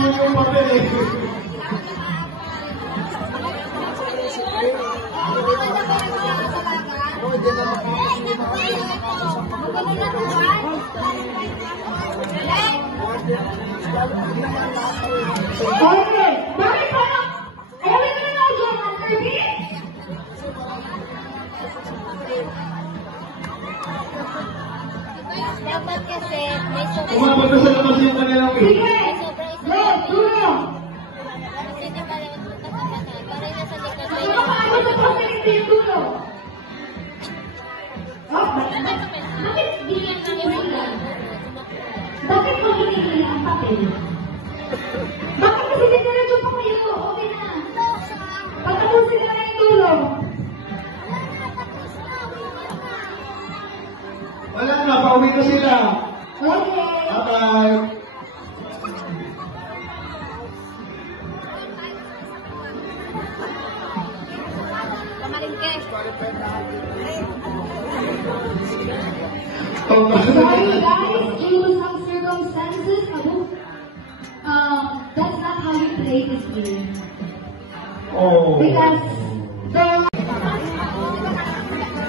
mo yung papel eh. Okay, bakit pa na? Ayaw na na dyan, Kirby? Dapat kasi may sobra. Umabot na sa labas yung kanilang eh. Sige! Go! Duro! Kasi di ba lang ito tatapatan. Para na sa likod Ano ba paano sa positive yung duro? Oh, bakit bigyan ka niyo yan? Bakit mo hinihili ang papel? Bakit kasi dinaradyo pa kayo? Okay na. Patapusin na yung dulo. Wala na, pauwi na sila. Okay. Bye-bye. Kamalingke. Sorry guys, due to some circumstances, that's not how we play this game. Oh. Because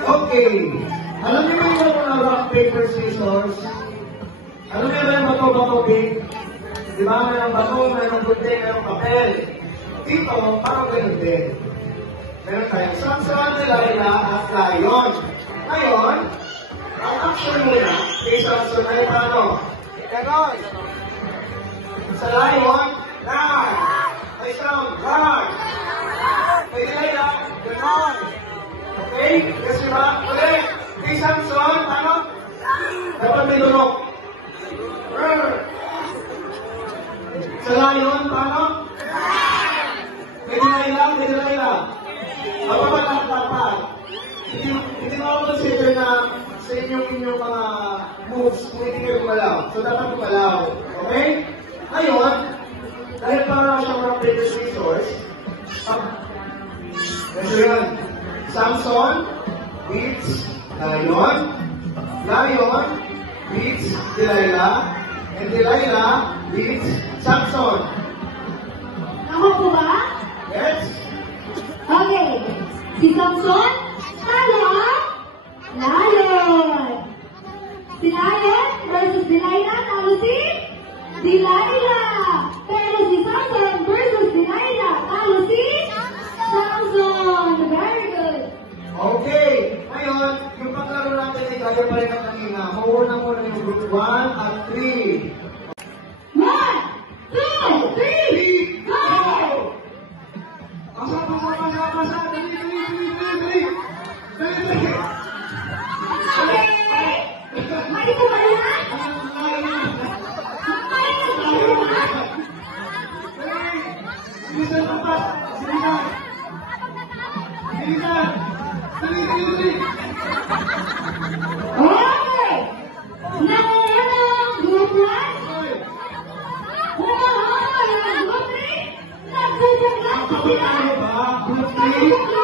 Okay. Alam niyo ba yung mga rock, paper, scissors? Alam niyo ba yung bato-bato game? Di ba? Mayroong bato, mayroong puti, mayroong papel. Dito, parang ganun din. Meron tayong Samson, Delilah, at Lion. Ngayon, ang action muna, kay Samson ay paano? Ganon. Sa Lion, run. May sound, run. Kay Delilah, ganon. Okay? Kasi ba? Ulit. Kay Samson, paano? Dapat may lunok. Sa Lion, paano? Kay Delilah. Dapat. Hindi mo ako consider na sa inyong mga moves kung hindi kayo gumalaw. So, dapat gumalaw. Okay? Ngayon, dahil para siyang rock, paper, scissors, ganito yun. Samson beats Lion. Lion beats Delilah. And Delilah beats Samson. ako po ba? Yes? Okay. Si Samson, talo ang Lion. Si Lion versus Delilah, talo si Delilah. Pero si Samson versus Delilah, talo si Samson. Very good. Okay. Ngayon, yung paglaro natin ay gaya pa rin ang kanina. Mauuna muna yung group 1 at 3. 1, 2, 3, go! Pasa. Dali. Okay. May ito ba yan? Bilisan ka pa. Bilisan. Dali. Okay. Nanalo ang group 1. Nanalo ang group 3. Nagbubukas Kapag sila. tayo ba? Group 3?